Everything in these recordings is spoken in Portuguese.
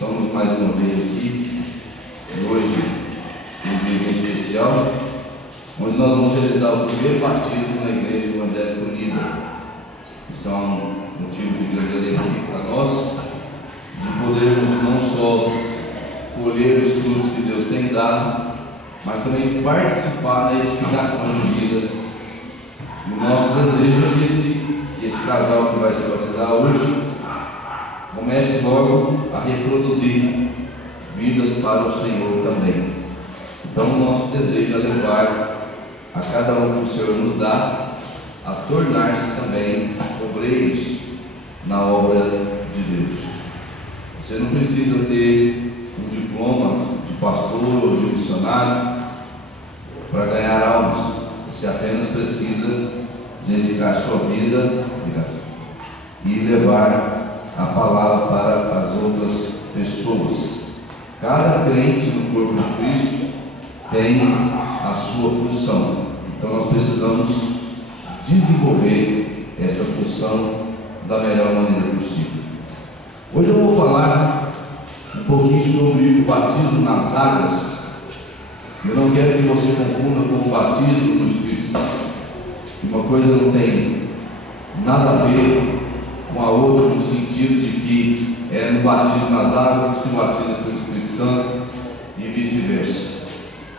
Estamos mais uma vez aqui, hoje, um dia bem especial, onde nós vamos realizar o primeiro batismo na Igreja Evangélica Unida. Isso é um motivo de grande alegria para nós, de podermos não só colher os frutos que Deus tem dado, mas também participar da edificação de vidas. E o nosso desejo é que esse casal que vai se batizar hoje comece logo a reproduzir vidas para o Senhor também. Então o nosso desejo é levar a cada um que o Senhor nos dá a tornar-se também obreiros na obra de Deus. Você não precisa ter um diploma de pastor ou de missionário para ganhar almas. Você apenas precisa dedicar sua vida e levar a palavra para as outras pessoas. Cada crente no corpo de Cristo tem a sua função. Então nós precisamos desenvolver essa função da melhor maneira possível. Hoje eu vou falar um pouquinho sobre o batismo nas águas. Eu não quero que você confunda com o batismo no Espírito Santo. Uma coisa não tem nada a ver com a outra, no sentido de que é no batismo nas águas que se batiza pelo Espírito Santo e vice-versa.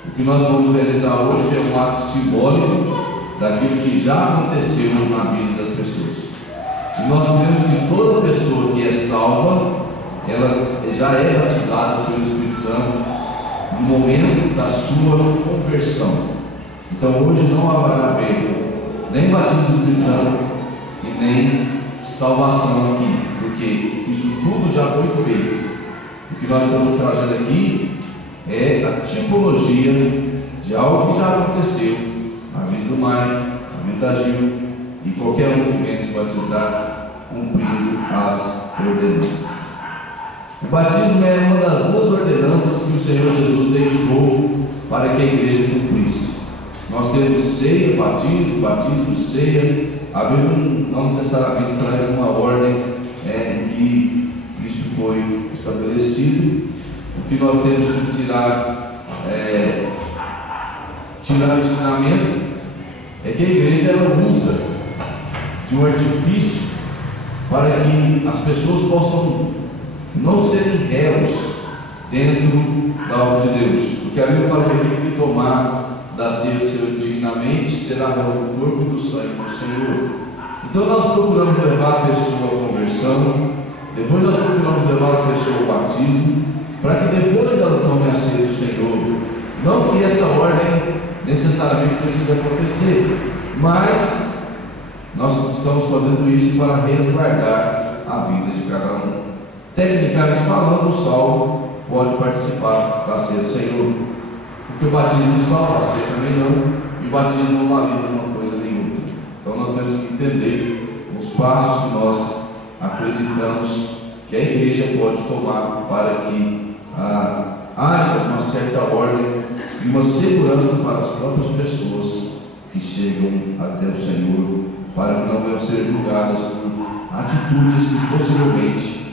O que nós vamos realizar hoje é um ato simbólico daquilo que já aconteceu na vida das pessoas. E nós sabemos que toda pessoa que é salva, ela já é batizada pelo Espírito Santo no momento da sua conversão. Então hoje não haverá nem batismo do Espírito Santo e nem salvação aqui, porque isso tudo já foi feito. O que nós estamos trazendo aqui é a tipologia de algo que já aconteceu na vida do Mike, na vida da Gil e qualquer um que venha se batizar cumprindo as ordenanças. O batismo é uma das duas ordenanças que o Senhor Jesus deixou para que a igreja cumprisse. Nós temos ceia, batismo, ceia. A Bíblia não necessariamente traz uma ordem em que isso foi estabelecido. O que nós temos que tirar o ensinamento é que a igreja ela usa de um artifício para que as pessoas possam não serem réus dentro da obra de Deus. Porque a Bíblia fala que aquele que tomar da ceia do Senhor dignamente será réu do corpo e do sangue do Senhor. Então nós procuramos levar a pessoa à conversão, depois nós procuramos levar a pessoa ao batismo, para que depois ela tome a ceia do Senhor. Não que essa ordem necessariamente precise acontecer, mas nós estamos fazendo isso para resguardar a vida de cada um. Tecnicamente falando, o salvo pode participar da ceia do Senhor, porque o batismo não salva, a ceia também não, e o batismo não valida uma coisa nem outra. Então nós temos que entender os passos que nós acreditamos que a igreja pode tomar para que haja uma certa ordem e uma segurança para as próprias pessoas que chegam até o Senhor, para que não venham ser julgadas por atitudes que possivelmente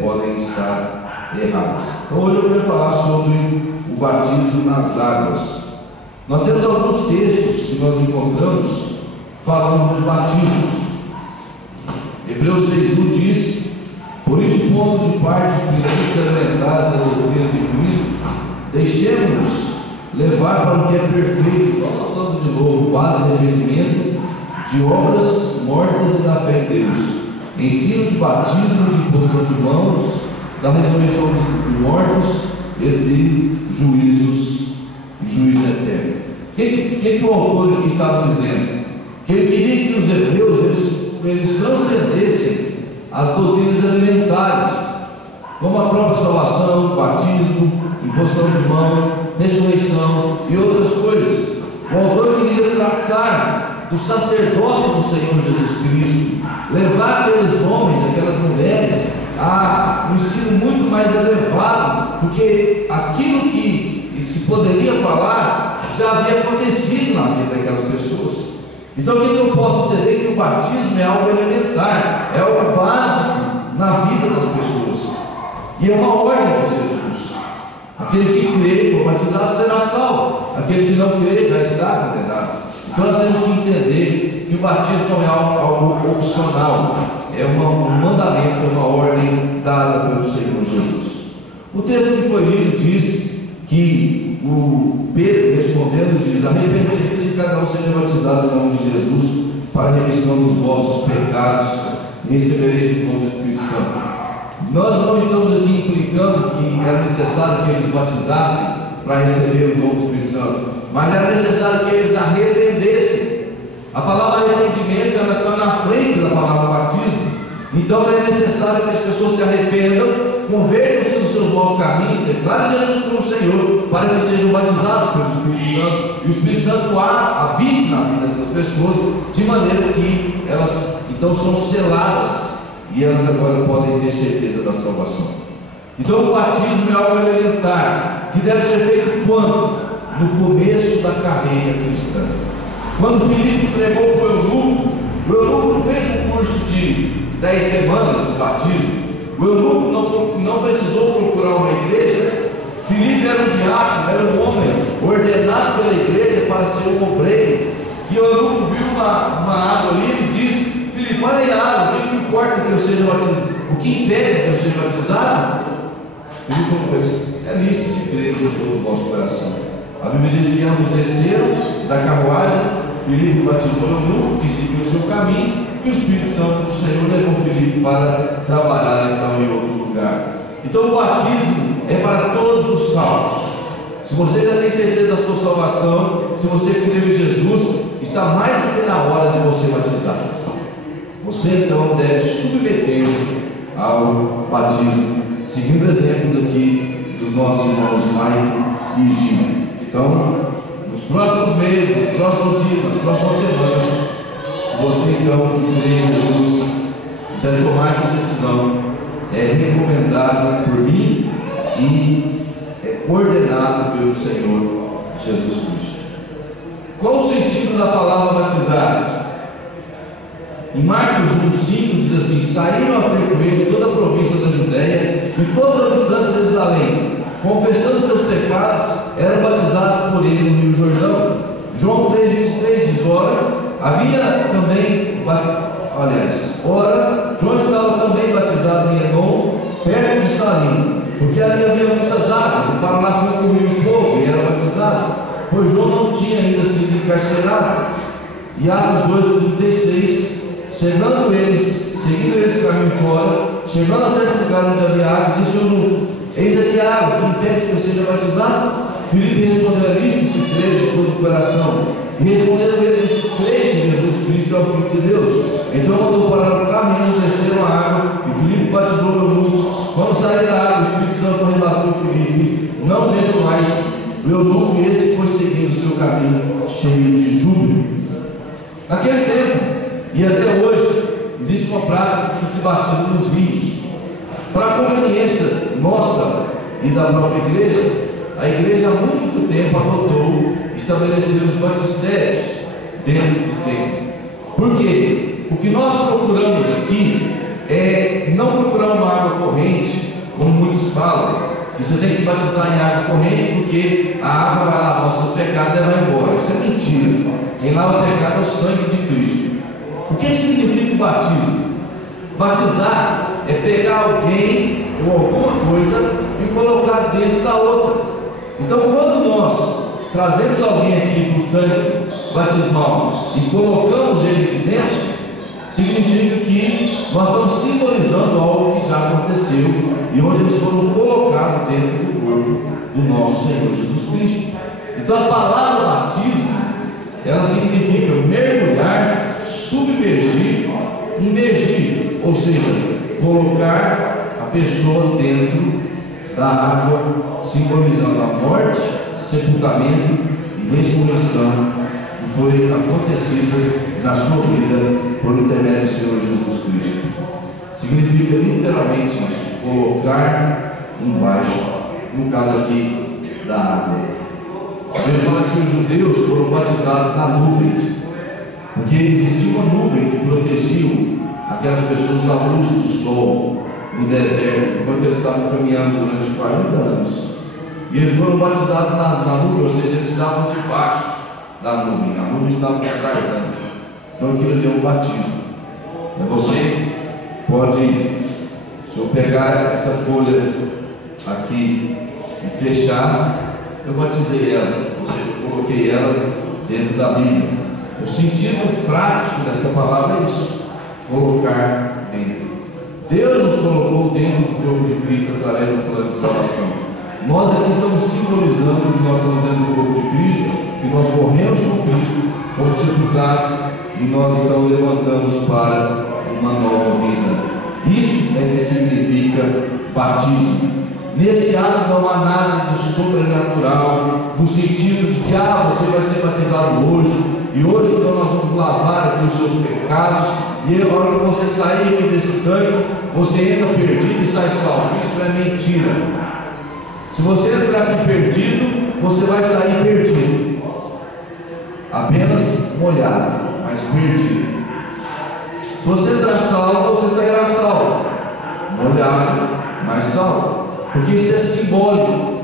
podem estar erradas. Então hoje eu quero falar sobre o batismo nas águas. Nós temos alguns textos que nós encontramos falando de batismos. Hebreus 6:1 diz: por isso, pondo de parte os princípios elementares da doutrina de Cristo, deixemos-nos levar para o que é perfeito. Então nós falamos de novo, base de arrependimento, de obras mortas e da fé em Deus, ensino de batismo, de imposição de mãos, da ressurreição dos mortos e de juízo eterno. O que o autor aqui estava dizendo? Que ele queria que os hebreus eles transcendessem as doutrinas elementares, como a própria salvação, batismo, imposição de mão, ressurreição e outras coisas. O autor queria tratar do sacerdócio do Senhor Jesus Cristo, levar aqueles homens, aquelas mulheres a um ensino muito mais elevado, porque aquilo que se poderia falar já havia acontecido na vida daquelas pessoas. Então o que eu posso entender? Que o batismo é algo elementar, é algo básico na vida das pessoas. E é uma ordem de Jesus. Aquele que crê, for batizado, será salvo. Aquele que não crê, já está condenado. Então nós temos que entender que o batismo não é algo opcional, é um mandamento, é uma ordem dada pelo Senhor Jesus. O texto que foi lido diz que o Pedro, respondendo, diz: arrependei-vos e cada um seja batizado em nome de Jesus para a remissão dos vossos pecados, e recebereis o dom do Espírito Santo. Nós não estamos aqui implicando que era necessário que eles batizassem para receber o dom do Espírito Santo, mas era necessário que eles arrependessem. A palavra arrependimento, ela está na frente da palavra batismo. Então é necessário que as pessoas se arrependam, convertam-se dos seus maus caminhos, declarem Jesus como Senhor, para que sejam batizados pelo Espírito Santo, e o Espírito Santo habite na vida dessas pessoas, de maneira que elas então são seladas, e elas agora podem ter certeza da salvação. Então o batismo é algo elementar, que deve ser feito quando? No começo da carreira cristã. Quando Filipe pregou para o eunuco fez um curso de 10 semanas de batismo. O eunuco não precisou procurar uma igreja. Filipe era um diácono, era um homem ordenado pela igreja para ser um obreiro. E o eunuco viu uma água ali e disse: Filipe, olha aí a água, o que importa que eu seja batizado? O que impede que eu seja batizado? Filipe falou: é lícito se crer de todo o vosso coração. A Bíblia diz que ambos desceram da carruagem. Filipe batizou o eunuco, que seguiu o seu caminho, e o Espírito Santo do Senhor levou Filipe para trabalhar então em outro lugar. Então o batismo é para todos os salvos. Se você já tem certeza da sua salvação, se você crê em Jesus, está mais do que na hora de você batizar. Você então deve submeter-se ao batismo, seguindo exemplos aqui dos nossos irmãos Mike e Gil. Então, nos próximos meses, nos próximos dias, nas próximas semanas, se você então que crê em Jesus quiser tomar essa decisão, é recomendado por mim e é ordenado pelo Senhor Jesus Cristo. Qual o sentido da palavra batizar? Em Marcos 1,5 diz assim: saíram a ter com ele toda a província da Judéia e todos os habitantes de Jerusalém, confessando seus pecados, eram batizados por ele no Rio Jordão. João 3,23 diz: havia também, João estava também batizado em Enom, perto de Salim, porque ali havia muitas águas, e para lá concorria o povo, e era batizado, pois João não tinha ainda sido encarcerado. E Atos 8,36, seguindo eles caminho fora, chegando a certo lugar onde havia água, disse o eunuco: eis aqui a água, que impede que eu seja batizado? Filipe respondeu: é lícito se crer de todo o coração. E respondendo ele, disse: creio que Jesus Cristo é o Filho de Deus. Então mandou parar o carro e eles desceram a água, e Filipe batizou o eunuco. Quando saíram da água, o Espírito Santo arrebatou Filipe, não vendo mais o eunuco, e esse foi seguindo o seu caminho cheio de júbilo. Naquele tempo, e até hoje, existe uma prática que se batiza nos rios. Para a conveniência nossa e da própria igreja, a igreja há muito tempo adotou estabelecer os batistérios dentro do templo. Por quê? O que nós procuramos aqui é não procurar uma água corrente, como muitos falam, que você tem que batizar em água corrente porque a água vai lavar os seus pecados e vai embora. Isso é mentira. Quem lava o pecado é o sangue de Cristo. O que significa o batismo? Batizar é pegar alguém ou alguma coisa e colocar dentro da outra. Então, quando nós trazemos alguém aqui para o tanque batismal e colocamos ele aqui dentro, significa que nós estamos simbolizando algo que já aconteceu e onde eles foram colocados dentro do corpo do nosso Senhor Jesus Cristo. Então, a palavra batismo, ela significa mergulhar, submergir, imergir, ou seja, colocar a pessoa dentro da água, simbolizando a morte, sepultamento e ressurreição que foi acontecida na sua vida por intermédio do Senhor Jesus Cristo. Significa literalmente isso, colocar embaixo, no caso aqui, da água. Ele fala que os judeus foram batizados na nuvem, porque existia uma nuvem que protegia aquelas pessoas da luz do sol, no deserto, enquanto eles estavam caminhando durante 40 anos. E eles foram batizados na nuvem, ou seja, eles estavam debaixo da nuvem. A nuvem estava retardando. Então aquilo ali é um batismo. Você pode, se eu pegar essa folha aqui e fechar, eu batizei ela, ou seja, eu coloquei ela dentro da Bíblia. O sentido prático dessa palavra é isso: colocar dentro. Deus nos colocou dentro do corpo de Cristo através do plano de salvação. Nós aqui estamos simbolizando que nós estamos dentro do corpo de Cristo, que nós morremos com Cristo, fomos sepultados e nós então levantamos para uma nova vida. Isso é que significa batismo. Nesse ato não há nada de sobrenatural, no sentido de que você vai ser batizado hoje, e hoje então nós vamos lavar aqui os seus pecados, e a hora que você sair aqui desse tanque, você entra perdido e sai salvo. Isso é mentira. Se você entrar aqui perdido, você vai sair perdido, apenas molhado, mas perdido. Se você entrar salvo, você sairá salvo, molhado, mas salvo. Porque isso é simbólico.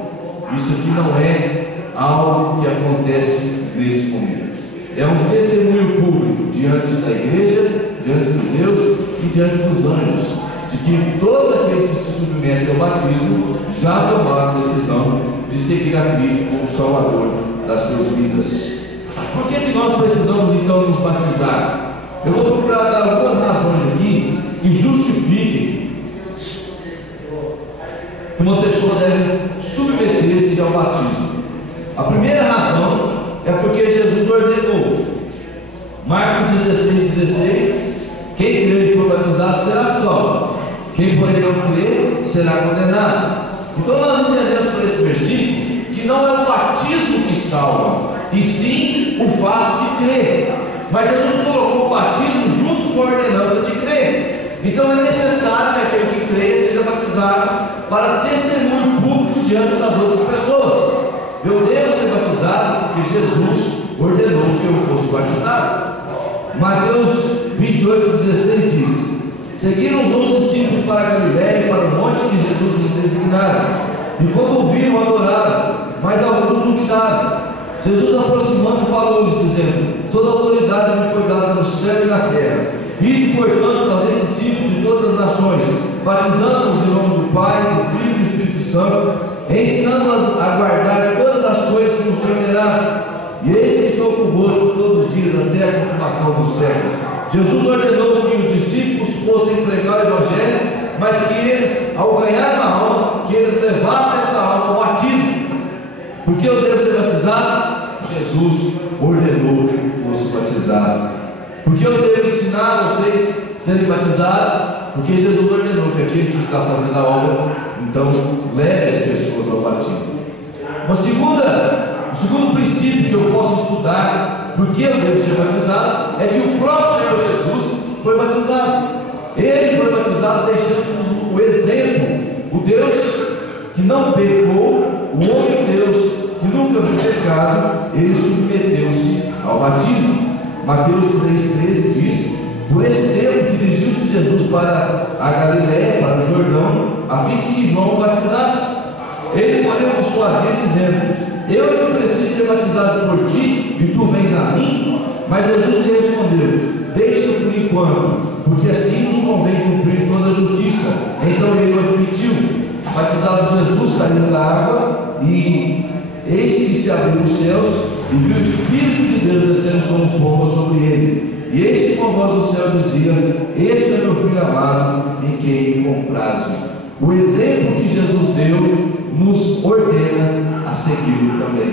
Isso aqui não é algo que acontece nesse momento. É um testemunho público diante da igreja, diante de Deus e diante dos anjos, de que todos aqueles que se submetem ao batismo já tomaram a decisão de seguir a Cristo como Salvador das suas vidas. Por que nós precisamos então nos batizar? Eu vou procurar dar algumas razões aqui que justifiquem que uma pessoa deve submeter-se ao batismo. A primeira razão é porque Jesus ordenou. Marcos 16:16: quem crer e for batizado será salvo, quem porém não crer será condenado. Então nós entendemos por esse versículo que não é o batismo que salva, e sim o fato de crer. Mas Jesus colocou o batismo junto com a ordenança de crer. Então é necessário que aquele que crê seja batizado para testemunho público diante das outras pessoas. Eu devo ser batizado porque Jesus ordenou que eu fosse batizado. Mateus 28:16 diz: seguiram os 11 discípulos para a Galiléia e para o monte que Jesus lhes designara. E quando ouviram, adoraram, mas alguns duvidaram. Jesus, aproximando, falou-lhes, dizendo: toda autoridade me foi dada no céu e na terra. Ide, portanto, fazer discípulos de todas as nações, batizando-os em nome do Pai, do Filho e do Espírito Santo, ensinando-as a guardar todas as coisas que nos tenho ordenado. E eis que estou convosco todos os dias até a consumação do século. Jesus ordenou que os discípulos fossem pregar o Evangelho, mas que eles, ao ganhar uma alma, que eles levassem essa alma ao batismo. Por que eu devo ser batizado? Jesus ordenou que eu fosse batizado. Porque eu devo ensinar vocês a serem batizados? Porque Jesus ordenou que aquele que está fazendo a obra, então leve as pessoas ao batismo. O segundo princípio que eu posso estudar, porque eu devo ser batizado, é que o próprio Senhor Jesus foi batizado. Ele foi batizado deixando-nos o exemplo. O Deus que não pecou, o homem de Deus que nunca viu pecado, ele submeteu-se ao batismo. Mateus 3,13 diz: por esse tempo dirigiu-se Jesus para a Galiléia, para o Jordão, a fim de que João o batizasse. Ele, porém, o dissuadiu, dizendo: eu é que preciso ser batizado por ti, e tu vens a mim? Mas Jesus lhe respondeu: deixa por enquanto, porque assim nos convém cumprir toda a justiça. Então ele o admitiu. Batizado Jesus, saiu da água, e eis que se abriu os céus, e viu o Espírito de Deus descendo como pomba sobre ele. E eis que com a voz do céu dizia: este é meu filho amado, em quem me comprazo. O exemplo que Jesus deu nos ordena a segui-lo também.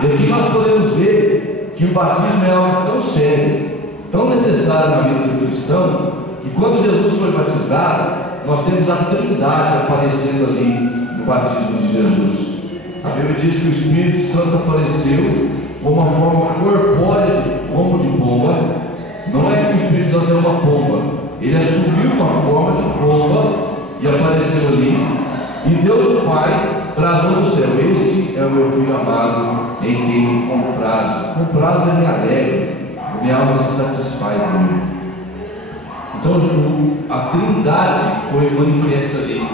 E aqui nós podemos ver que o batismo é algo tão sério, tão necessário na vida do cristão, que quando Jesus foi batizado, nós temos a Trindade aparecendo ali no batismo de Jesus. A Bíblia diz que o Espírito Santo apareceu com uma forma corpórea como de pomba. Não é que o Espírito Santo é uma pomba, ele assumiu uma forma de pomba e apareceu ali. E Deus o Pai bradou do céu: este é o meu filho amado, em quem me comprazo. Comprazo é me alegra, minha alma se satisfaz nele. Então a Trindade foi manifesta ali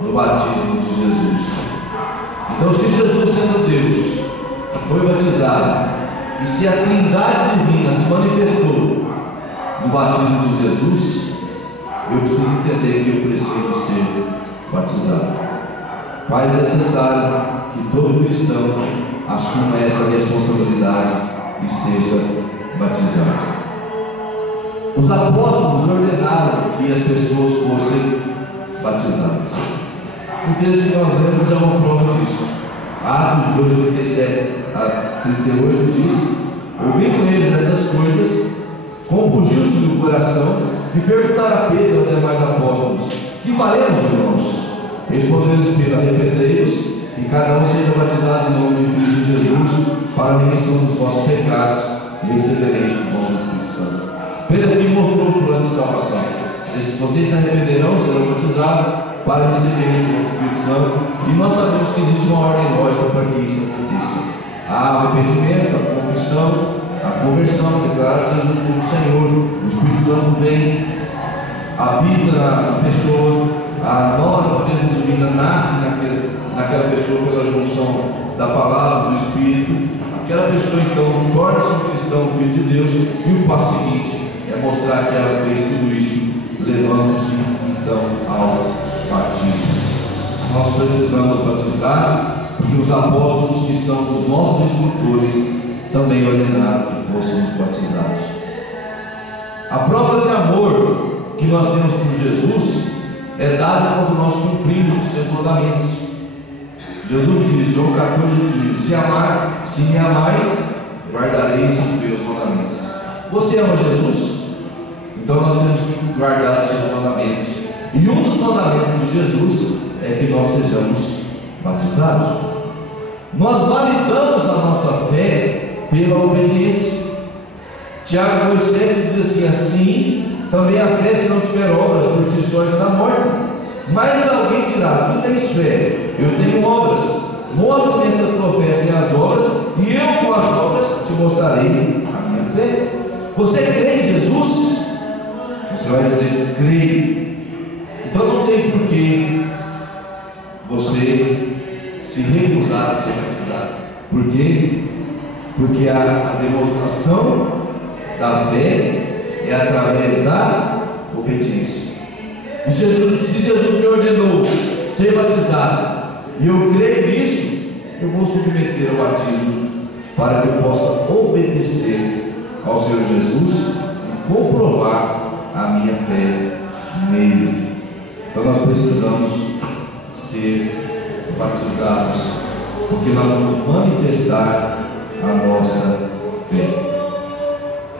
no batismo de Jesus. Então, se Jesus, sendo Deus, foi batizado, e se a Trindade Divina se manifestou no batismo de Jesus, eu preciso entender que eu preciso ser batizado. Faz necessário que todo cristão assuma essa responsabilidade e seja batizado. Os apóstolos ordenaram que as pessoas fossem batizadas. O texto que nós lemos é uma prova disso. Atos 2, 37 a 38 diz: ouvindo eles estas coisas, compungiu-se no coração e perguntaram a Pedro e aos demais apóstolos: que faremos, irmãos? Respondeu-lhes Pedro: arrependei-vos e cada um seja batizado em nome de Cristo Jesus para a remissão dos vossos pecados e recebereis o dom do Espírito Santo. Pedro aqui mostrou o plano de salvação. Vocês se arrependerão, serão batizados para receberem o dom do Espírito Santo, e nós sabemos que existe uma ordem lógica para que isso aconteça. Há o arrependimento, a confissão, a conversão, declarar Jesus como Senhor. O Espírito Santo vem, habita na pessoa, a nova natureza divina nasce naquela pessoa pela junção da palavra, do Espírito. Aquela pessoa então torna-se um cristão, filho de Deus, e o passo seguinte é mostrar que ela fez tudo isso, levando-se então ao batismo. Nós precisamos batizar, porque os apóstolos, que são os nossos instrutores, também ordenaram que fôssemos batizados. A prova de amor que nós temos por Jesus é dada quando nós cumprimos os seus mandamentos. Jesus diz, João 14,15: se me amais, guardareis os meus mandamentos. Você ama Jesus? Então nós temos que guardar os seus mandamentos. E um dos mandamentos de Jesus é que nós sejamos batizados. Nós validamos a nossa fé pela obediência. Tiago 2,7 diz assim: assim também a fé, se não tiver obras, por si só está morta. Mas alguém dirá: tu tens fé, eu tenho obras. Mostra-me essa tua fé sem as obras, e eu com as obras te mostrarei a minha fé. Você crê em Jesus? Você vai dizer: creio. Então não tem por que você se recusar a ser batizado. Por quê? Porque a demonstração da fé é através da obediência. E se Jesus me ordenou ser batizado, e eu creio nisso, eu vou submeter ao batismo para que eu possa obedecer ao Senhor Jesus e comprovar a minha fé nele. Então nós precisamos ser batizados, porque nós vamos manifestar a nossa fé.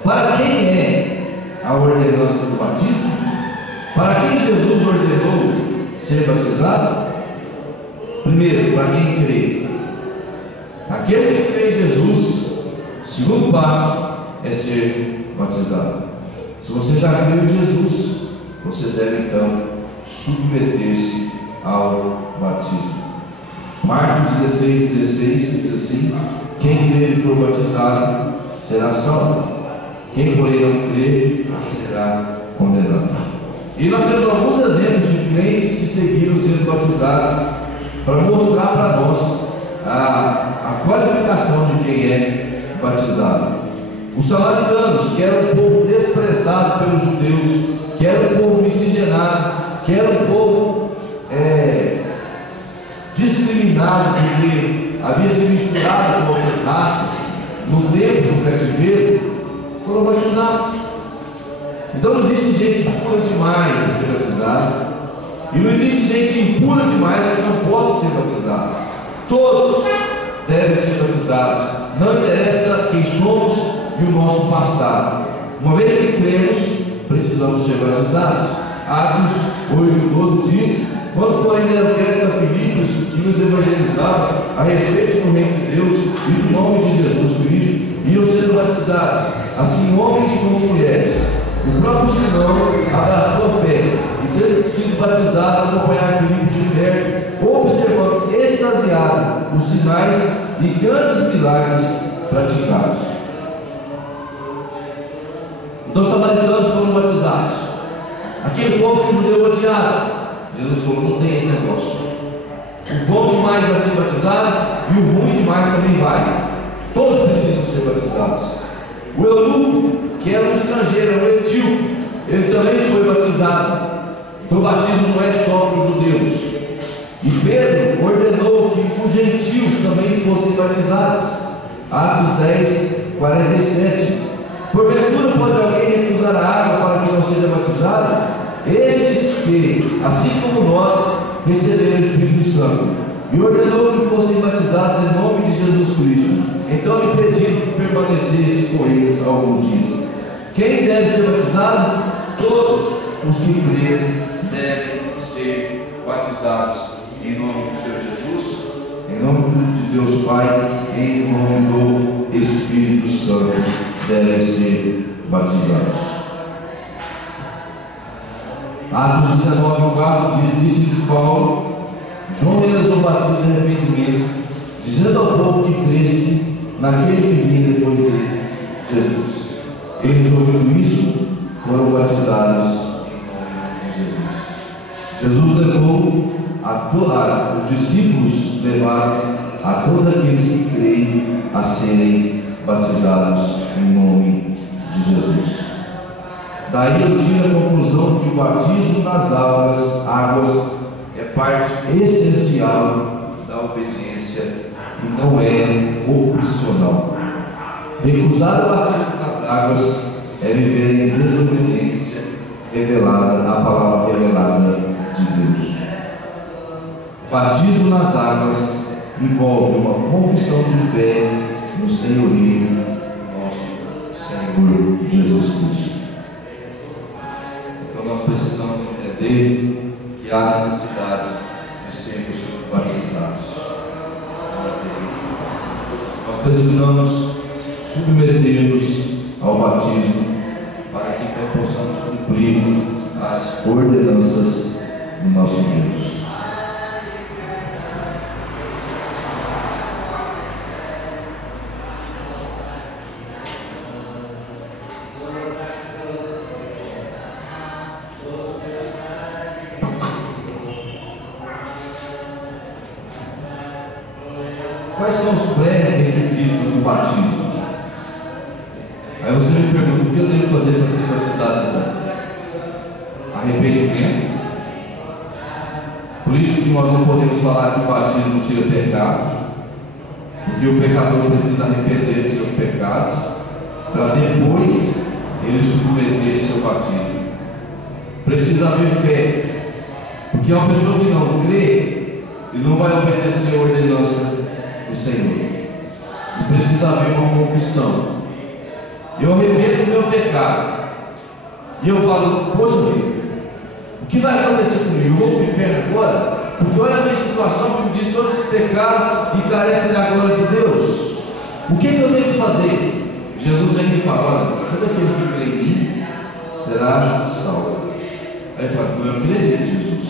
Para quem é a ordenança do batismo? Para quem Jesus ordenou ser batizado? Primeiro, para quem crê. Aquele que crê em Jesus, o segundo passo é ser batizado. Se você já crê em Jesus, você deve então submeter-se ao batismo. Marcos 16,16 diz assim: quem crer e for batizado será salvo, quem porém não crer será condenado. E nós temos alguns exemplos de crentes que seguiram sendo batizados para mostrar para nós a qualificação de quem é batizado. Os samaritanos, que eram um povo desprezado pelos judeus, que era um povo miscigenado, que era um povo discriminado, porque havia se misturado com outras raças no tempo do cativeiro, foram batizados. Então não existe gente pura demais para ser batizado, e não existe gente impura demais que não possa ser batizado. Todos devem ser batizados, não interessa quem somos e o nosso passado. Uma vez que cremos, precisamos ser batizados. Atos 8,12 diz: quando porém deram crédito a Filipos, que nos evangelizava a respeito do reino de Deus e do nome de Jesus Cristo, iam sendo batizados, assim homens como mulheres. O próprio Simão abraçou a fé e, tendo sido batizado, acompanhava Filipe de perto, observando extasiado os sinais e grandes milagres praticados. Então os samaritanos foram batizados. Aquele povo que o judeu odiava, Jesus falou: não tem esse negócio. O bom demais vai ser batizado e o ruim demais também vai. Todos precisam ser batizados. O eunuco, que era um estrangeiro, um etíope, ele também foi batizado. Então o batismo não é só para os judeus. E Pedro ordenou que os gentios também fossem batizados. Atos 10, 47. Porventura pode alguém recusar a água para que não seja batizado? Estes que, assim como nós, receberam o Espírito Santo. E ordenou que fossem batizados em nome de Jesus Cristo. Então lhe pediu que permanecesse com eles alguns dias. Quem deve ser batizado? Todos os que crerem devem ser batizados em nome do Senhor Jesus, em nome de Deus Pai, em nome do Espírito Santo, devem ser batizados. Atos 19:4 diz: disse-lhes Paulo: João realizou o batismo de arrependimento, dizendo ao povo que cresce naquele que vinha depois dele, Jesus. Eles, ouvindo isso, foram batizados em nome de Jesus. Jesus levou os discípulos levaram a todos aqueles que creem a serem batizados em nome de Jesus. Daí eu tiro a conclusão que o batismo nas águas é parte essencial da obediência e não é opcional. Recusar o batismo nas águas é viver em desobediência revelada, a palavra revelada de Deus. O batismo nas águas envolve uma confissão de fé no senhorio nosso Senhor Jesus Cristo. Então nós precisamos entender que há necessidade de sermos batizados. Nós precisamos submeter-nos ao batismo para que então possamos cumprir as ordenanças do nosso Deus. Quais são os pré-requisitos do batismo? Aí você me pergunta: o que eu devo fazer para ser batizado então? Arrependimento. Por isso que nós não podemos falar que o batismo tira pecado, porque o pecador precisa arrepender de seus pecados para depois ele submeter-se ao batismo. Precisa haver fé, porque uma pessoa que não crê, ele não vai obedecer a ordenança do Senhor. E precisa haver uma confissão. Eu arrependo do meu pecado e eu falo: poxa vida, o que vai acontecer comigo? Eu vou para o inferno agora? Porque olha a minha situação que me diz todos os pecados e carecem da glória de Deus. O que eu tenho que fazer? Jesus vem me falar: olha, todo aquele que crê em mim será salvo. Aí eu falo: eu acredito, Jesus,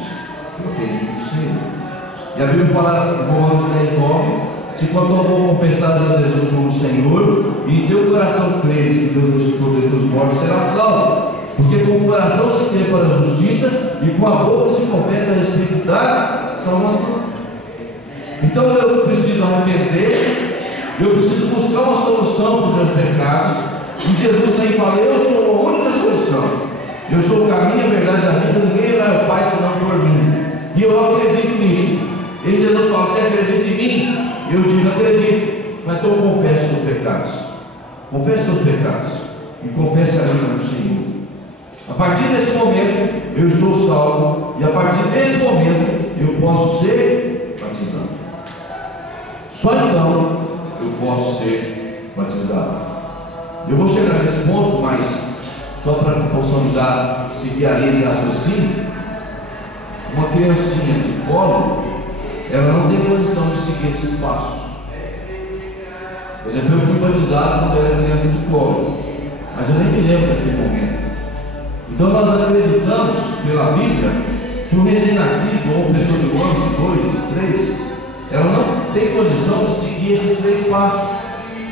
eu acredito no Senhor. E a Bíblia fala em Romanos 10:9: se com a tua boca confessares a Jesus como Senhor e em teu coração creres que Deus ressuscitou dentre os mortos, será salvo. Porque com o coração se crê para a justiça e com a boca se confessa a respeito da salvação. Então eu preciso arrepender, eu preciso buscar uma solução para os meus pecados, e Jesus vem e fala: eu sou a única solução, eu sou o caminho, a verdade e a vida, ninguém vai ao Pai senão por mim. E eu acredito nisso. E Jesus fala: você acredita em mim? Eu digo: acredito. Mas então confesse seus pecados. Confesse seus pecados e confesse a língua do Senhor. A partir desse momento eu estou salvo, e a partir desse momento eu posso ser batizado. Só então eu posso ser batizado. Eu vou chegar nesse ponto, mas só para que possamos já seguir a linha de raciocínio. Uma criancinha de colo, ela não tem condição de seguir esses passos. Por exemplo, eu fui batizado quando eu era criança de colo, mas eu nem me lembro daquele momento. Então nós acreditamos pela Bíblia que um recém-nascido, ou uma pessoa de 1 ano, de 2, de 3, ela não tem condição de seguir esses 3 passos.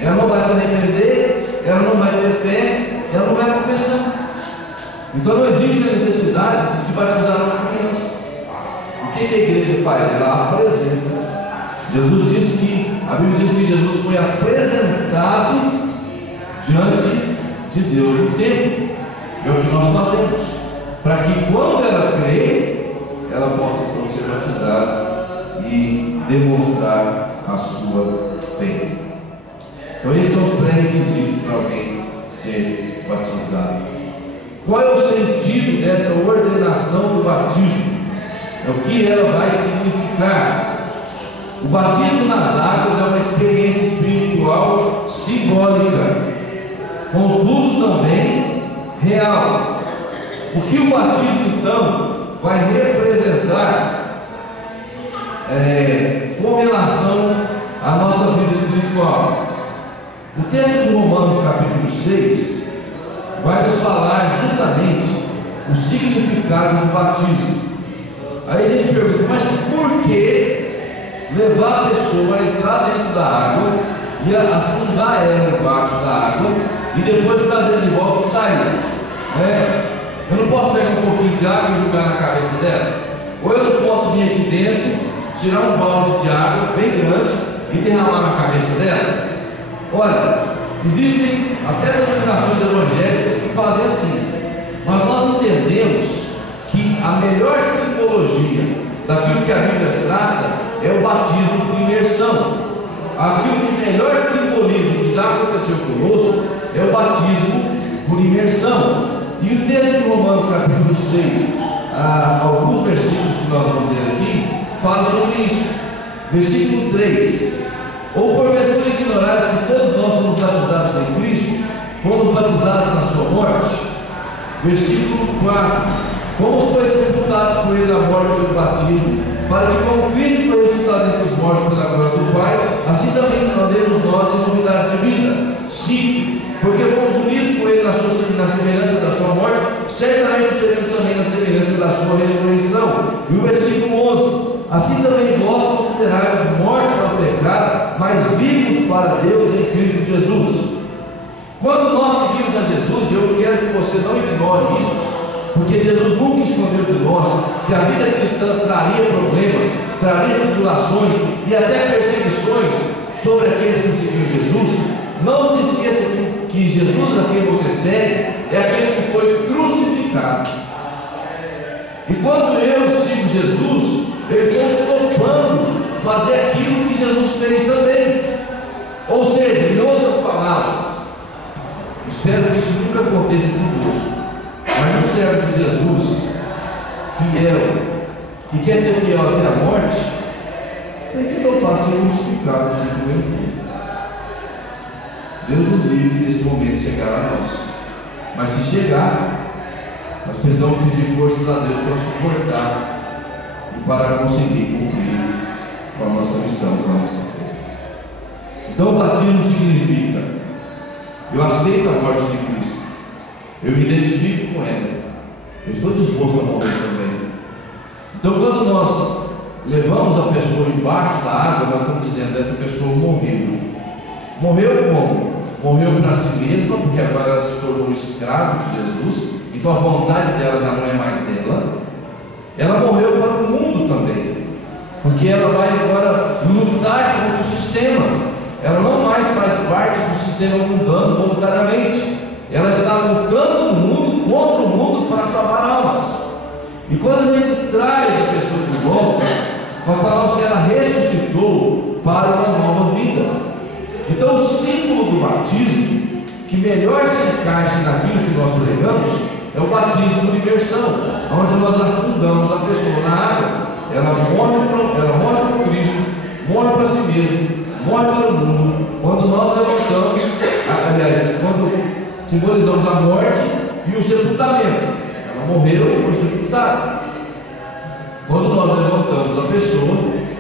Ela não vai se arrepender, ela não vai ter fé, ela não vai confessar. Então não existe a necessidade de se batizar uma criança. que a igreja faz? Ela apresenta. Jesus disse que, a Bíblia diz que Jesus foi apresentado diante de Deus no templo. É o que nós fazemos, para que quando ela crê, ela possa então ser batizada e demonstrar a sua fé. Então esses são os pré-requisitos para alguém ser batizado. Qual é o sentido dessa ordenação do batismo? É o que ela vai significar. O batismo nas águas é uma experiência espiritual simbólica, contudo também real. O que o batismo então vai representar com relação à nossa vida espiritual? O texto de Romanos capítulo 6 vai nos falar justamente o significado do batismo. Aí a gente pergunta, mas por que levar a pessoa a entrar dentro da água e afundar ela embaixo da água e depois trazer de volta e sair? Eu não posso pegar um pouquinho de água e jogar na cabeça dela? Ou eu não posso vir aqui dentro, tirar um balde de água bem grande e derramar na cabeça dela? Olha, existem até denominações evangélicas que fazem assim, mas nós entendemos que a melhor simbologia daquilo que a Bíblia trata é o batismo por imersão. Aquilo que melhor simboliza o que já aconteceu conosco é o batismo por imersão. E o texto de Romanos capítulo 6, alguns versículos que nós vamos ler aqui, fala sobre isso. Versículo 3: ou porventura ignorais que todos nós fomos batizados em Cristo, fomos batizados na sua morte? Versículo 4: fomos, pois, sepultados com ele na morte pelo batismo, para que, como Cristo foi ressuscitado entre os mortos pela glória do Pai, assim também andemos nós em novidade de vida. 5: porque fomos unidos com ele na semelhança da sua morte, certamente seremos também na semelhança da sua ressurreição. E o versículo 11: assim também vós considerai-vos mortos para o pecado, mas vivos para Deus em Cristo Jesus. Quando nós seguimos a Jesus, eu quero que você não ignore isso, porque Jesus nunca escondeu de nós que a vida cristã traria problemas, traria tribulações e até perseguições sobre aqueles que seguiam Jesus. Não se esqueça que Jesus, a quem você segue, é aquele que foi crucificado. E quando eu sigo Jesus, eu estou topando fazer aquilo que Jesus fez também. Ou seja, em outras palavras, espero que isso nunca aconteça conosco, mas um servo de Jesus, fiel, que quer ser fiel até a morte, tem que topar ser crucificado assim como ele foi. Deus nos livre desse momento chegar a nós. Mas se chegar, nós precisamos pedir forças a Deus para suportar e para conseguir cumprir com a nossa missão, com a nossa fé. Então o batismo significa: eu aceito a morte de Cristo, eu me identifico com ela, eu estou disposto a morrer também. Então quando nós levamos a pessoa embaixo da água, nós estamos dizendo: essa pessoa morreu. Morreu como? Morreu para si mesma, porque agora ela se tornou escravo de Jesus, então a vontade dela já não é mais dela. Ela morreu para o mundo também, porque ela vai agora lutar contra o sistema. Ela não mais faz parte do sistema mundano voluntariamente. Ela está lutando no mundo, contra o mundo, para salvar almas. E quando a gente traz a pessoa de volta, nós falamos que ela ressuscitou para uma nova vida. Então o símbolo do batismo, que melhor se encaixa naquilo que nós pregamos, é o batismo de imersão, onde nós afundamos a pessoa na água. Ela morre para Cristo, morre para si mesmo, morre para o mundo. Quando nós levantamos, aliás, quando simbolizamos a morte e o sepultamento, ela morreu e foi sepultada. Quando nós levantamos a pessoa,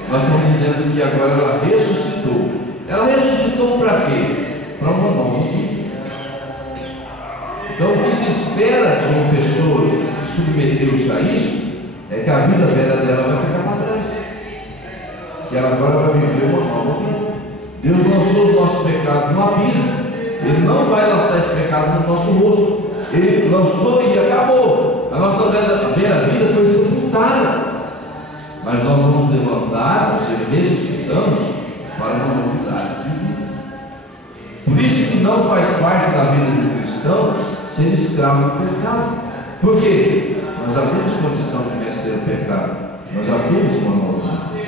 nós estamos dizendo que agora ela ressuscitou. Ela ressuscitou para quê? Para uma nova vida. Então o que se espera de uma pessoa que submeteu-se a isso é que a vida velha dela vai ficar para trás, que ela agora vai viver uma nova vida. Deus lançou os nossos pecados no abismo. Ele não vai lançar esse pecado no nosso rosto. Ele lançou e acabou. A nossa velha vida foi sepultada. mas nós vamos levantar, ou seja, ressuscitamos para uma novidade de vida. Por isso que não faz parte da vida do cristão ser escravo do pecado. Por quê? Nós já temos condição de vencer o pecado. Nós já temos uma nova vida.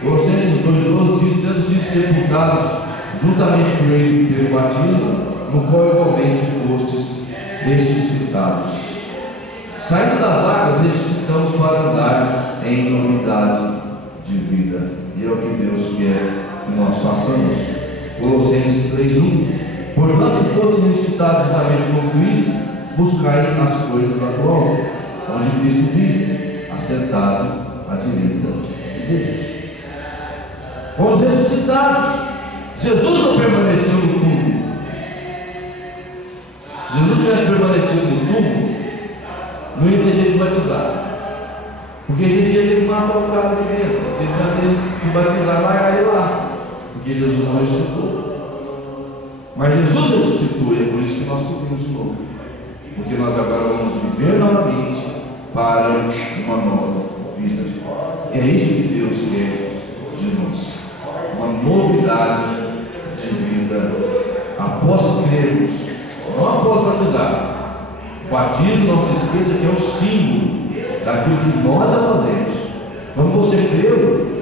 Colossenses 2,12 diz: tendo sido sepultados juntamente com ele pelo batismo, no qual igualmente fostes ressuscitados. Saindo das águas, ressuscitamos para andar em novidade de vida. E é o que Deus quer que nós façamos. Colossenses 3,1: portanto, se fossem ressuscitados juntamente com Cristo, buscai as coisas da glória, onde Cristo vive, assentado à direita de Deus. Fomos ressuscitados. Jesus não permaneceu no túmulo. Se Jesus tivesse permanecido no túmulo, não ia ter jeito de batizar, porque a gente ia ter que matar o cara aqui dentro, porque nós teríamos que batizar e largar ele lá, porque Jesus não ressuscitou. Mas Jesus ressuscitou, e é por isso que nós seguimos de novo, porque nós agora vamos viver novamente para uma nova vida. É isso que Deus quer de nós, uma novidade de vida após crermos, não após batizar. O batismo, não se esqueça, que é o símbolo daquilo que nós já fazemos. Quando você creu,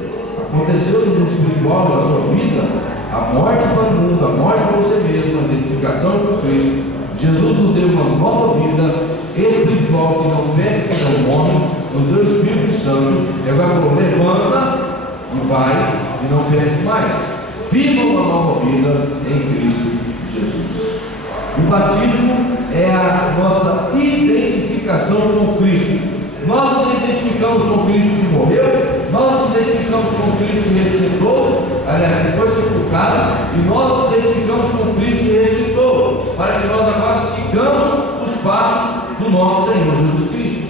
aconteceu no mundo espiritual, na sua vida, a morte para o mundo, a morte para você mesmo, a identificação com Cristo. Jesus nos deu uma nova vida espiritual que não peca, que não morre, nos deu o Espírito Santo. E agora falou: levanta e vai, e não peques mais. Viva uma nova vida em Cristo Jesus. O batismo é a nossa identificação com Cristo. Nós nos identificamos com Cristo que morreu, nós nos identificamos com Cristo que ressuscitou, aliás, que foi sepultado, e nós nos identificamos com Cristo que ressuscitou, para que nós agora sigamos os passos do nosso Senhor Jesus Cristo.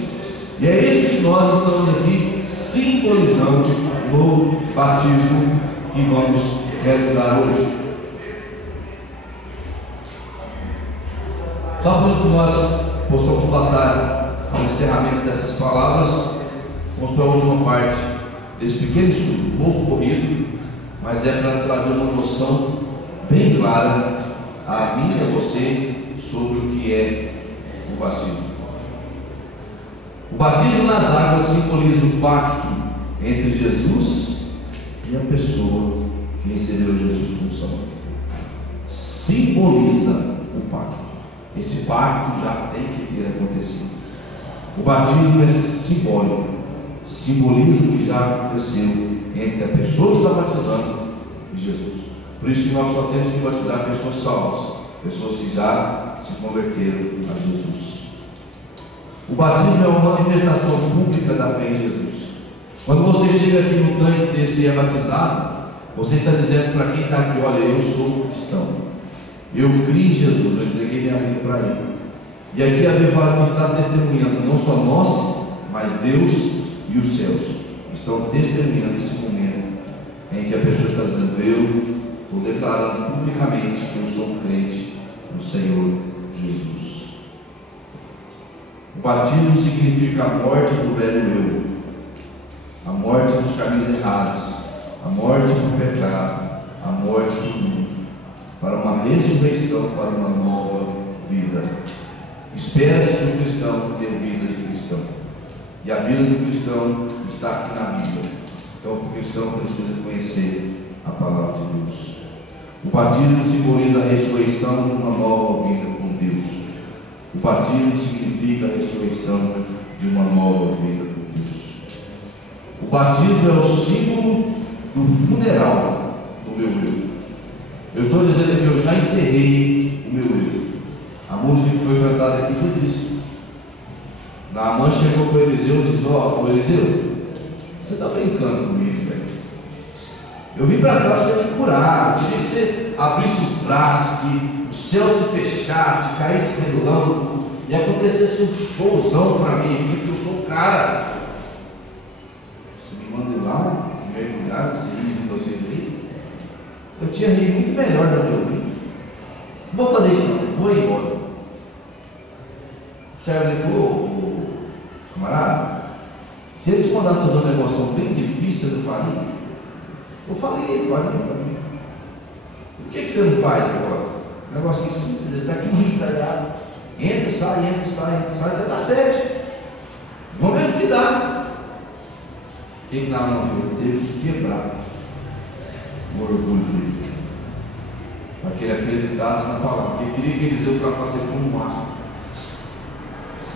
E é isso que nós estamos aqui simbolizando no batismo que vamos realizar hoje. Só para que nós possamos passar ao encerramento dessas palavras, vamos para a última parte desse pequeno estudo, um pouco corrido, mas é para trazer uma noção bem clara a mim e a você sobre o que é o batismo. O batismo nas águas simboliza o pacto entre Jesus e a pessoa que recebeu Jesus como Salvador. Simboliza o pacto. Esse pacto já tem que ter acontecido. O batismo é simbólico, simboliza o que já aconteceu entre a pessoa que está batizando e Jesus. Por isso que nós só temos que batizar pessoas salvas, pessoas que já se converteram a Jesus. O batismo é uma manifestação pública da fé em Jesus. Quando você chega aqui no tanque desse e é batizado, você está dizendo para quem está aqui: olha, eu sou cristão. Eu criei em Jesus, eu entreguei minha vida para Ele. E aqui a Bíblia fala que está testemunhando, não só nós, mas Deus e os céus estão testemunhando esse momento em que a pessoa está dizendo: eu estou declarando publicamente que eu sou um crente no Senhor Jesus. O batismo significa a morte do velho eu, a morte dos caminhos errados, a morte do pecado, a morte do mundo, para uma ressurreição, para uma nova vida. Espera-se do cristão ter vida de cristão, e a vida do cristão está aqui na Bíblia. Então o cristão precisa conhecer a palavra de Deus. O batismo simboliza a ressurreição de uma nova vida com Deus. O batismo significa a ressurreição de uma nova vida com Deus. O batismo é o símbolo do funeral do meu eu. Eu estou dizendo que eu já enterrei o meu eu. A música que foi cantada aqui diz isso. Naamã chegou para o Eliseu e disse: ó, Eliseu, você está brincando comigo, velho? Eu vim para cá para você me curar. Eu queria que você abrisse os braços, que o céu se fechasse, caísse relâmpago e acontecesse um showzão para mim aqui, que eu sou o cara. Você me manda ir lá, mergulhar nesse riso de vocês aí. Eu tinha rido muito melhor do que eu vi. Não vou fazer isso não, vou embora. O servo falou: camarada, Se ele te mandasse fazer uma negócio bem difícil, você não faria? Eu falei. Por que você não faz agora? Um negocinho simples, ele está aqui muito detalhado. Entra e sai, até dar certo. Vamos ver o que dá. O que dá uma vida? Teve que quebrar o orgulho dele, para que ele acreditasse na palavra, porque queria que Eliseu tratasse ele como um astro.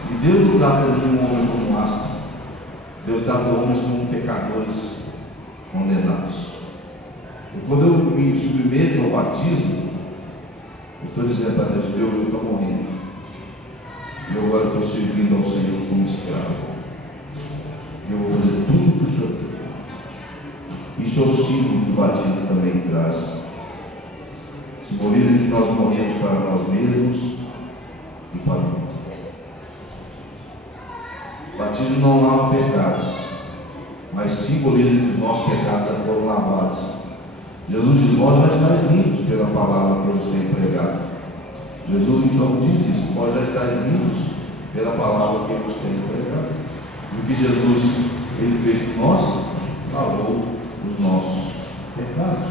E Deus não trata nenhum homem como um astro. Deus trata homens como pecadores condenados. E quando eu me submeto ao batismo, eu estou dizendo para Deus: eu estou morrendo, e eu agora estou servindo ao Senhor como escravo. Eu vou fazer tudo que o Senhor quer. Isso é o símbolo que o batismo também traz. Simboliza que nós morremos para nós mesmos e para o mundo. O batismo não lava pecados, mas simboliza que os nossos pecados já foram lavados. Jesus diz: vós já estáis limpos pela palavra que eu vos tenho pregado. Jesus então diz isso: vós já estáis limpos pela palavra que eu vos tenho pregado. E o que Jesus ele fez por nós, lavou os nossos pecados.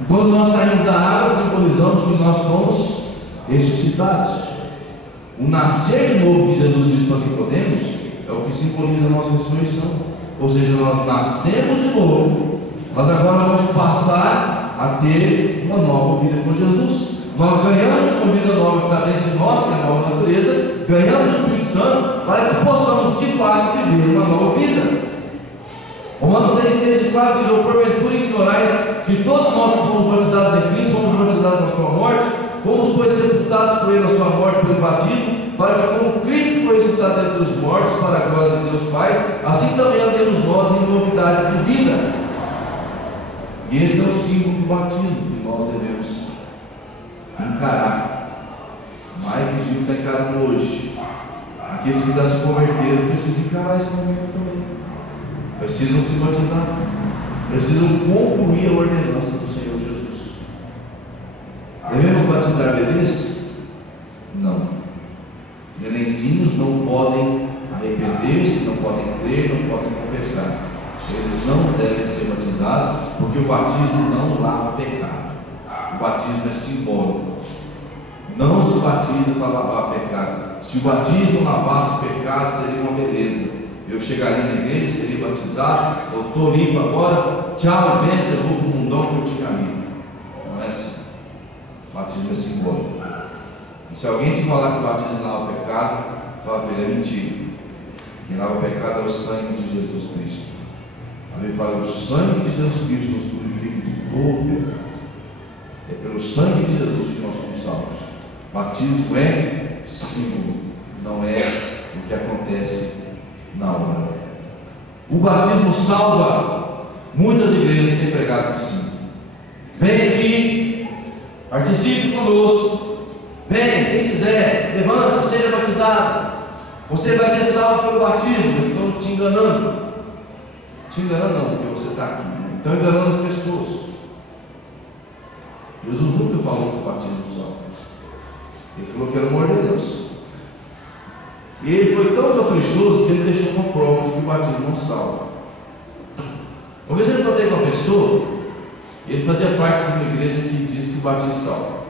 E quando nós saímos da água, simbolizamos que nós fomos ressuscitados. O nascer de novo que Jesus diz para Nicodemos é o que simboliza a nossa ressurreição. Ou seja, nós nascemos de novo, mas agora vamos passar a ter uma nova vida com Jesus. Nós ganhamos uma vida nova que está dentro de nós, que é a nova natureza, ganhamos o Espírito Santo para que possamos de fato viver uma nova vida. Romanos 6,34 diz: ou porventura ignorais que todos nós que fomos batizados em Cristo, fomos batizados na sua morte, fomos pois sepultados com ele na sua morte pelo batismo, para que como Cristo foi ressuscitado dentre os mortos para a glória de Deus Pai, assim também andemos nós em novidade de vida. E este é o símbolo do batismo que nós devemos encarar. Mike Gil está encarando hoje. Aqueles que já se converteram precisam encarar esse momento também. Precisam se batizar, precisam concluir a ordenança do Senhor Jesus. Devemos batizar bebês? Não. Nenenzinhos não podem arrepender-se, não podem crer, não podem confessar. Eles não devem ser batizados, porque o batismo não lava pecado. O batismo é simbólico. Não se batiza para lavar pecado. Se o batismo lavasse pecado, seria uma beleza. Eu chegaria na igreja, seria batizado, eu estou limpo agora, tchau, bênção, eu vou para o mundão que eu tinha ido. Não é assim. O batismo é simbólico. E se alguém te falar que o batismo lava pecado, fala que ele é mentira. Quem lava pecado é o sangue de Jesus Cristo. A Bíblia fala que o sangue de Jesus Cristo nos purifica de todo pecado. É pelo sangue de Jesus que nós somos salvos. Batismo é símbolo, não é o que acontece na hora. O batismo salva. Muitas igrejas têm pregado que sim. Vem aqui, participe conosco. Vem, quem quiser, levante, seja batizado. Você vai ser salvo pelo batismo. Eles estão te enganando. Te enganando não, porque você está aqui. Estão enganando as pessoas. Jesus nunca falou que o batismo salva. Ele falou que era uma ordenança. E ele foi tão caprichoso que ele deixou uma prova de que o batismo não salva. Uma vez eu encontrei com uma pessoa, e ele fazia parte de uma igreja que diz que o batismo salva.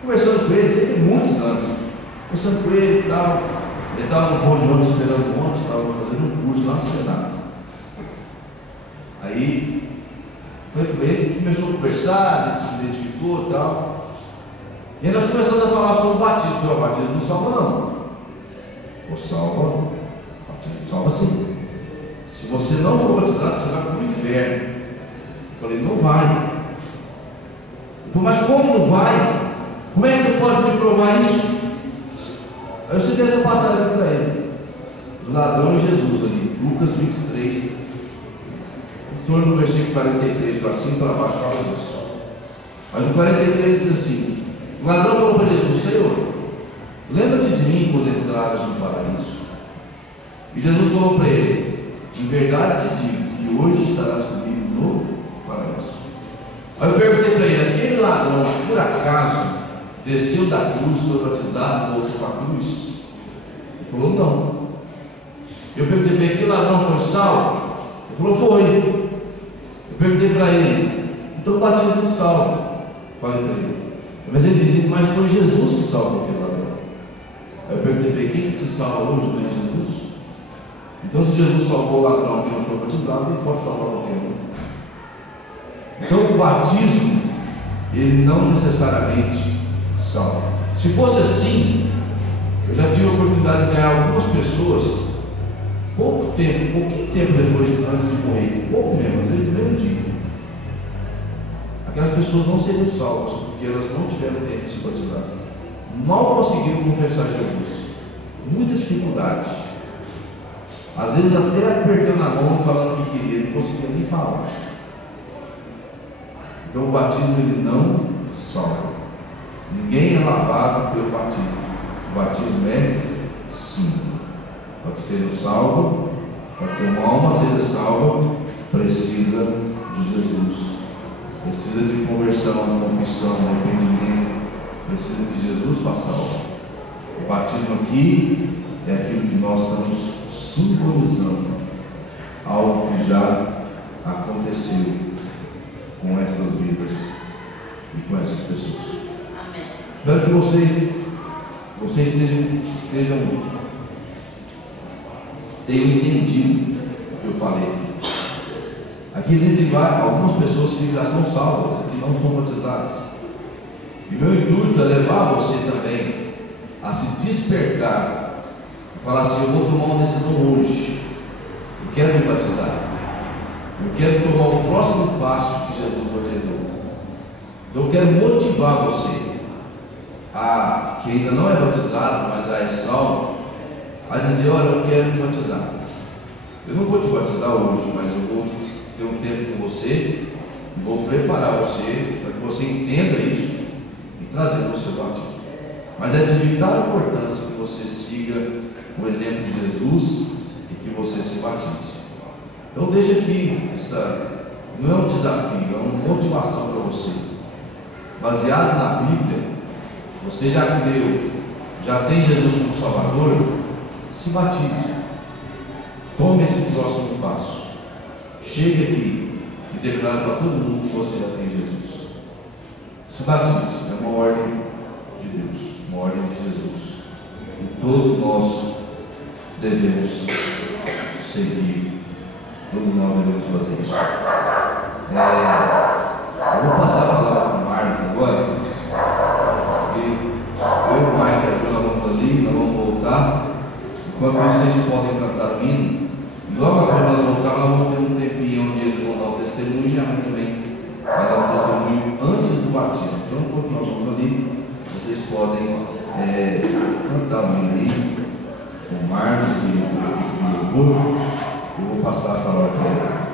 Conversando com ele, tem muitos anos. Conversando com ele e tal. Ele estava no ponto de ônibus esperando o ônibus, estava fazendo um curso lá no Senado. Aí foi com ele, começou a conversar, ele se identificou e tal. E aí nós começamos a falar sobre o batismo. Porque o batismo não salva não. Ou salva, o batismo salva sim. Se você não for batizado, você vai para o inferno. Eu falei, não vai. Ele falou, mas como não vai? Como é que você pode me provar isso? Aí eu citei essa passagem para ele. O ladrão e Jesus ali, Lucas 23, em torno do versículo 43, para cima e para baixo, fala disso. Mas o 43 diz assim: o ladrão falou para Jesus, Senhor, lembra-te de mim quando entrares no paraíso. E Jesus falou para ele, em verdade te digo, que hoje estarás comigo no paraíso. Aí eu perguntei para ele, aquele ladrão, por acaso, desceu da cruz, foi batizado e voltou para a cruz? Ele falou, não. Eu perguntei: aquele ladrão foi salvo? Ele falou: foi. Eu perguntei para ele: então o batismo não salva. Falei para ele. Mas ele dizia: mas foi Jesus que salvou aquele ladrão. Aí eu perguntei para ele: quem que te salva hoje? Não é Jesus? Então, se Jesus salvou o ladrão que não foi batizado, ele pode salvar qualquer um. Então, o batismo, ele não necessariamente salva. Se fosse assim, eu já tive a oportunidade de ganhar algumas pessoas, pouquinho tempo depois, antes de morrer, pouco mesmo, às vezes no mesmo dia. Aquelas pessoas não seriam salvas, porque elas não tiveram tempo de se batizar. Mal conseguiram confessar Jesus. Muitas dificuldades. Às vezes até apertando a mão, falando o que queria, não conseguia nem falar. Então o batismo ele não salva. Ninguém é lavado pelo batismo. O batismo é sim. Para que seja salvo, para que uma alma seja salva, precisa de Jesus. Precisa de conversão, confissão, arrependimento. Precisa que Jesus faça a obra. O batismo aqui é aquilo que nós estamos simbolizando, algo que já aconteceu com estas vidas e com essas pessoas. Amém. Espero que vocês tenham entendido o que eu falei. Aqui existem algumas pessoas que já são salvas, que não são batizadas. E meu intuito é levar você também a se despertar. Falar assim: eu vou tomar uma decisão hoje, eu quero me batizar, eu quero tomar o próximo passo que Jesus ordenou. Então eu quero motivar você, que ainda não é batizado, mas já é salvo, a dizer: olha, eu quero me batizar. Eu não vou te batizar hoje, mas eu vou ter um tempo com você e vou preparar você para que você entenda isso e trazer o seu batismo. Mas é de vital importância que você siga o exemplo de Jesus e que você se batize. Então deixa aqui, não é um desafio, é uma motivação para você. Baseado na Bíblia, você já creu, já tem Jesus como Salvador, se batize. Tome esse próximo passo. Chegue aqui e declare para todo mundo que você já tem Jesus. Se batize, é uma ordem de Deus, uma ordem de Jesus. E todos nós devemos seguir, todos nós devemos fazer isso. Eu vou passar a palavra para o Marcos agora, porque eu e o Mike, a Júlia, vamos ali, nós vamos voltar. Enquanto isso, vocês podem cantar o hino, e logo após nós voltar, nós vamos ter um tempinho onde eles vão dar o testemunho, e já também vai dar o testemunho antes do batismo. Então, enquanto nós vamos ali, vocês podem cantar o hino aí, com o Marcos e o louvor. Eu vou passar a palavra para ele.